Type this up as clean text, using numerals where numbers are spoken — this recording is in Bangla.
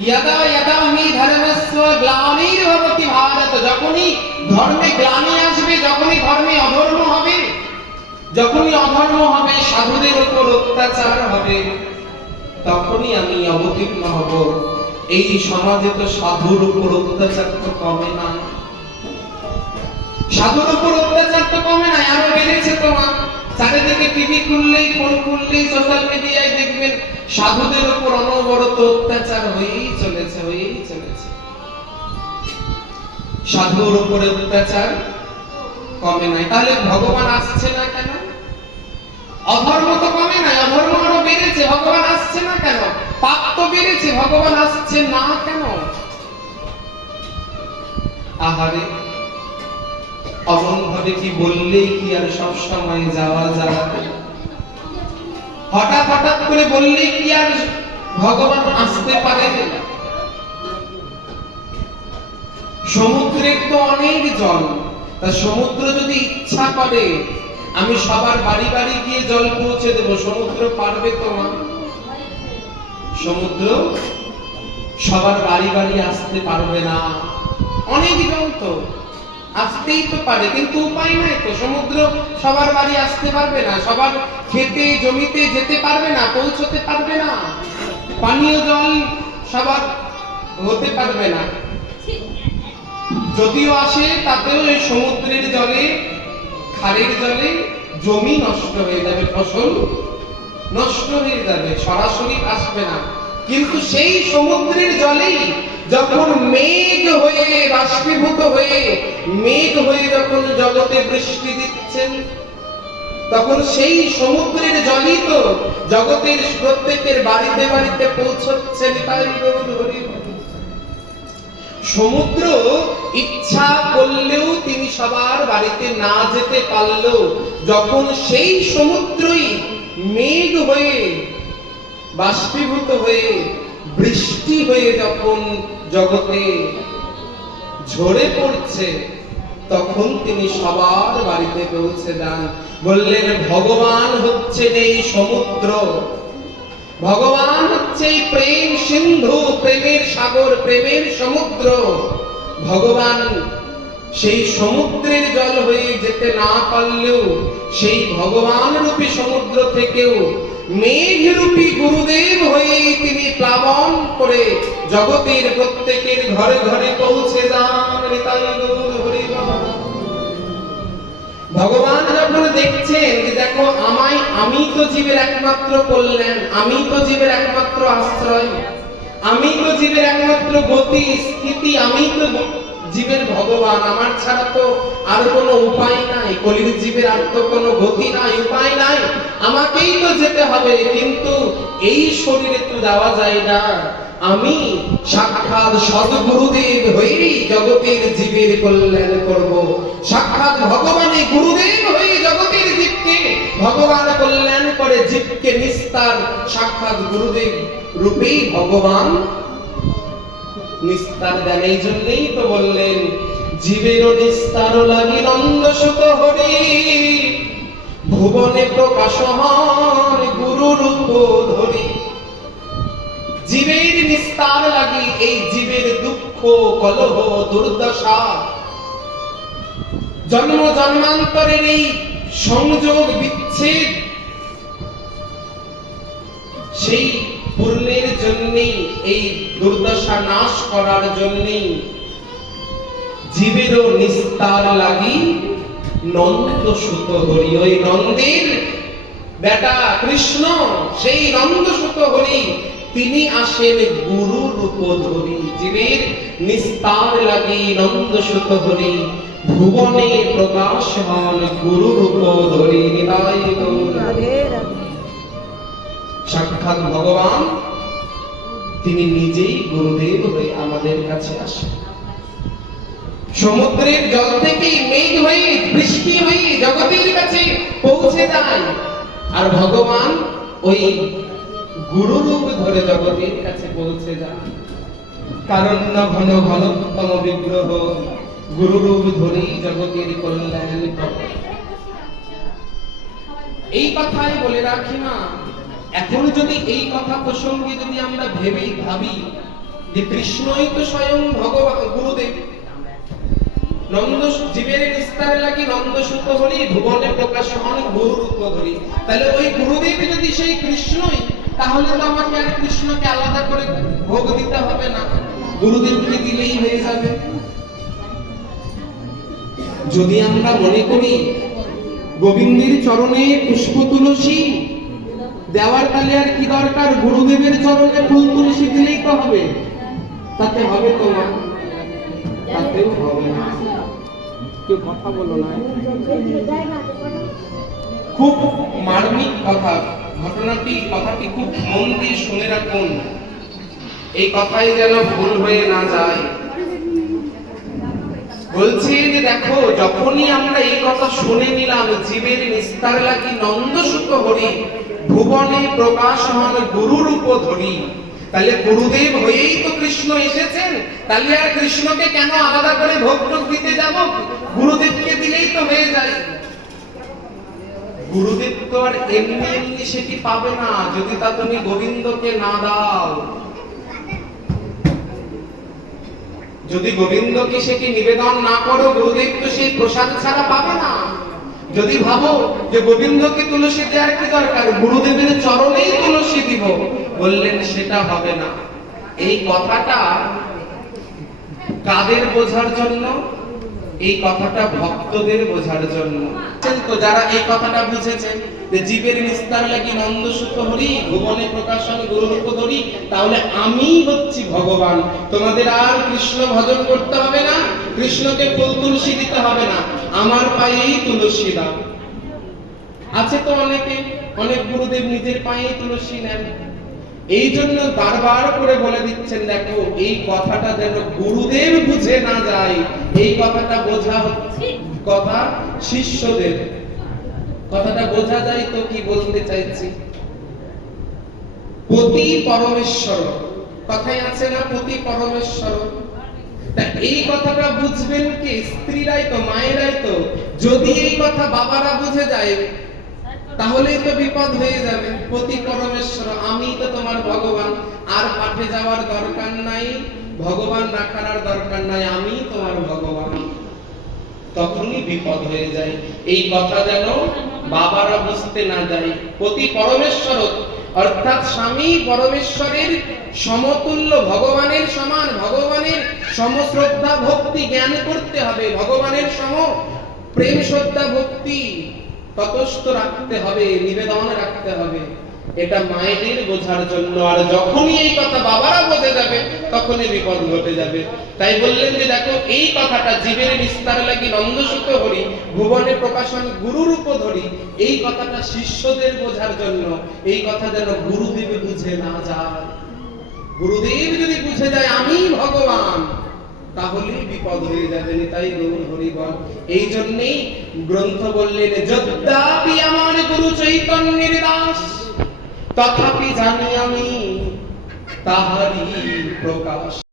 यदा यदा हि धर्मस्य ग्लानिर्भवति भारत, যখনই ধর্মে গ্লানি আসবে, যখনই ধর্মে অধর্ম হবে, যখনই অধর্ম হবে, সাধুদের উপর অত্যাচার হবে, তখনই আমি অবতীর্ণ হব। এই সমাজে তো সাধুর উপর অত্যাচার তো কমে না, সাধুর উপর অত্যাচার তো কমে না, আরো বেড়েছে। তোমার চারিদিকে টিভি খুললেই, ফোন খুললেই, সোশ্যাল মিডিয়ায় দেখবেন সাধুদের উপর অনবরত অত্যাচার হয়েই চলেছে, হয়েই চলেছে। সাধুর উপরে অত্যাচার কমে নাই, তাহলে ভগবান আসছে না কেন? অধর্ম তো কমে নাই, অধর্ম আরো বেড়েছে, ভগবান আসছে না কেন? পাপ তো বেড়েছে, ভগবান আসছে না কেন? আহারে, অমন ভাবে কি বললেই কি আর সব সময় যাওয়া যাবে? হঠাৎ হঠাৎ করে বললেই কি আর ভগবান আসতে পারে? সমুদ্রের তো অনেক জল, তা সমুদ্র যদি ইচ্ছা করে আমি সবার বাড়ি বাড়ি গিয়ে জল পৌঁছে দেব, সমুদ্র পারবে তো? সমুদ্র সবার বাড়ি বাড়ি আসতে পারবে না। অনেক জল তো আসতেই তো পারে, কিন্তু উপায় নাই তো। সমুদ্র সবার বাড়ি আসতে পারবে না, সবার খেতে জমিতে যেতে পারবে না, পৌঁছতে পারবে না। পানীয় জল সবার হতে পারবে না, যদিও আসে তাতেও এই সমুদ্রের জলে, খালের জলে জমি নষ্ট হয়ে যাবে, ফসল নষ্ট হয়ে যাবে, সরাসরি আসবে না। কিন্তু সেই সমুদ্রের জলেই যখন মেঘ হয়ে বাষ্পীভূত হয়ে, মেঘ হয়ে যখন জগতে বৃষ্টি দিচ্ছেন, তখন সেই সমুদ্রের জলই তো জগতের প্রত্যেকের বাড়িতে বাড়িতে পৌঁছচ্ছেন। তাই সমুদ্র ইচ্ছা করলেও তিনি সবার বাড়িতে না যেতে পারলেও, যখন সেই সমুদ্রই মেঘ হয়ে বাষ্পীভূত হয়ে বৃষ্টি হয়ে যখন জগতে ঝরে পড়ছে, তখন তিনি সবার বাড়িতে পৌঁছে যান। বললেন ভগবান হচ্ছেন এই সমুদ্র, ভগবান হচ্ছে এই প্রেম সিন্ধু, প্রেমের সাগর, প্রেমের সমুদ্র। ভগবান সেই সমুদ্রের জল হয়ে যেতে না পারলেও সেই ভগবান রূপী সমুদ্র থেকেও মেঘ রূপী গুরুদেব হয়ে তিনি প্লাবন করে জগতের প্রত্যেকের ঘরে ঘরে পৌঁছে যান। ভগবান যখন দেখছেন যে দেখো আমি তো জীবের একমাত্র কল্যাণ, আমি তো জীবের একমাত্র আশ্রয়, আমি তো জীবের একমাত্র গতি স্থিতি, আমি তো জীবের ভগবান, আমার ছাড়া তো আর কোনো উপায় নাই, কলির জীবের আর তো কোনো গতি নাই, উপায় নাই, আমাকেই তো যেতে হবে। কিন্তু এই শরীরে তো যাওয়া যায় না, আমি সাক্ষাৎ সদ্গুরুদেব হয়েই জগতের জীবের কল্যাণ করব। সাক্ষাৎ ভগবানের গুরুদেব হয়ে জগতের জীবকে ভগবান কল্যাণ করে, জীবকে নিস্তার সাক্ষাৎ গুরুদেব রূপেই ভগবান নিস্তার দেন। এই জন্যই তো বললেন জীবের নিস্তার লাগি নন্দ সুত হরি, ভুবনে প্রকাশ হন গুরু রূপ ধরি। জীবের নিস্তার লাগি, এই জীবের দুঃখ কলহ দুর্দশা, জন্ম জন্মান্তরের এই সংযোগ বিচ্ছেদ, সেই পূর্ণের জন্যই, এই দুর্দশা নাশ করার জন্যই জীবেরও নিস্তার লাগি নন্দ সুত হরি। ওই নন্দের বেটা কৃষ্ণ, সেই নন্দ সুত হরি তিনি আসেন গুরু রূপ ধরি। জীবের নিস্তার লাগি নন্দ সুত হরি, ভুবনে প্রকাশ হন গুরু রূপ ধরি। সাক্ষাৎ ভগবান তিনি নিজেই গুরুদেব হয়ে আমাদের কাছে আসেন। সমুদ্রের জল থেকে মেঘ হয়ে বৃষ্টি হয়ে জগতের কাছে পৌঁছে যায়, আর ভগবান ওই গুরু রূপ ধরে জগতের কাছে পৌঁছে যায়। কারণ্য ঘন ঘনতম বিগ্রহ, গুরু রূপ ধরেই জগতের কল্যাণ করে। এই কথাই বলে রাখি না, এখন যদি এই কথা প্রসঙ্গে যদি আমরা ভাবি যে কৃষ্ণই তো স্বয়ং ভগবান গুরুদেব। নন্দ জীবের বিস্তারে লাগি নন্দ সুত হরি, ভুবনে প্রকাশমান গুরু রূপ ধরি। তাহলে ওই গুরুদেব যদি সেই কৃষ্ণই, তাহলে তো আমাকে আর কৃষ্ণকে আলাদা করে ভোগ দিতে হবে না, গুরুদেবকে দিলেই হয়ে যাবে। যদি আমরা মনে করি গোবিন্দের চরণে পুষ্প তুলসী দেওয়ার, তাহলে আর কি দরকার, গুরুদেবের চরণে ফুল তুলসী দিলেই তো হবে। তাতে হবে তো না, তাতেও হবে না। কেউ কথা বলো না। খুব মার্মিক কথা, কথাটি খুব মন দিয়ে শুনে রাখুন, এই কথাই যেন ভুল হয়ে না যায়। বলছি যে দেখো, যখনই আমরা এই কথা শুনে নিলাম, জীবের নিস্তার লাগি নন্দ সুত হরি, ভুবনে প্রকাশমান গুরু রূপ ধরি, তাহলে গুরুদেব হয়েই তো কৃষ্ণ এসেছেন, তাহলে আর কৃষ্ণকে কেন আলাদা করে ভোগ দিতে যাব, গুরুদেবকে দিলেই তো হয়ে যায়। গুরুদেব তো আর এমনি এমনি সেটি পাবে না, যদি তা তুমি গোবিন্দকে না দাও। যদি গোবিন্দকে সেটি নিবেদন না করো, গুরুদেব তো সেই প্রসাদ ছাড়া পাবে না। যদি ভাবো যে গোবিন্দকে তুলসী দেওয়ার কি দরকার, গুরুদেবের চরণেই তুলসী দিব, বললেন সেটা হবে না। এই কথাটা কাদের বোঝার জন্য? এই কথাটা ভক্তদের বোঝার জন্য। তো যারা এই কথাটা বুঝেছেন যে জীবের নিস্তার লাগি নন্দ সুত হরি, ভুবনে প্রকাশন গুরু রূপ ধরি, তাহলে আমি হচ্ছি ভগবান, তোমাদের আর কৃষ্ণ ভজন করতে হবে না, কৃষ্ণকে ফুল তুলসী দিতে হবে না, আমার পায়েই তুলসী দাও। আছে তো অনেকে, অনেক গুরুদেব নিজের পায়েই তুলসী নেন। এই জন্য বারবার করে বলে দিচ্ছেন, দেখো এই কথাটা যেন গুরুদেব বুঝে না যায়, এই কথাটা বোঝা হচ্ছে কথা শিষ্যদের। কথাটা বোঝা যায় তো কি বলতে চাইছি? পতি পরমেশ্বর কথাই আছে না, পতি পরমেশ্বর। তা এই কথাটা বুঝবেন কি? স্ত্রীরাই তো, মায়েরাই তো। যদি এই কথা বাবারা বুঝে যায়, তাহলেই তো বিপদ হয়ে যাবে। পতি পরমেশ্বর, আমি তো তোমার ভগবান, আর পাঠে যাওয়ার দরকার নাই, ভগবান রাখার আর দরকার নাই, আমি তোমার ভগবান। তখনই বিপদ হয়ে যায়। এই কথা যেন বাবারা বুঝতে না যায়। পতি পরমেশ্বর অর্থাৎ স্বামী পরমেশ্বরের সমতুল্য, ভগবানের সমান, ভগবানের সমশ্রদ্ধা ভক্তি জ্ঞান করতে হবে, ভগবানের সম প্রেম শ্রদ্ধা ভক্তি ততস্থ রাখতে হবে, নিবেদন রাখতে হবে। এটা মায়েদের বোঝার জন্য। আর যখনই এই কথা বাবারা বুঝে যাবে, তখনই বিপদ ঘটে যাবে। তাই বললেন যে দেখো, এই কথাটা জীবের বিস্তার লাগি নন্দ সুত হরি, ভুবনে প্রকাশন গুরু রূপ ধরি, এই কথাটা শিষ্যদের বোঝার জন্য। এই কথা যেন গুরুদেব বুঝে না যায়। গুরুদেব যদি বুঝে যায় আমি ভগবান, তাহলে বিপদ হয়ে যাবে। তাই গৌর হরি বল। এই জন্যই গ্রন্থ বললেন, যদ্যাপি আমার গুরু চৈতন্যের দাস, তথাপি জানি আমি তাহারি প্রকাশ।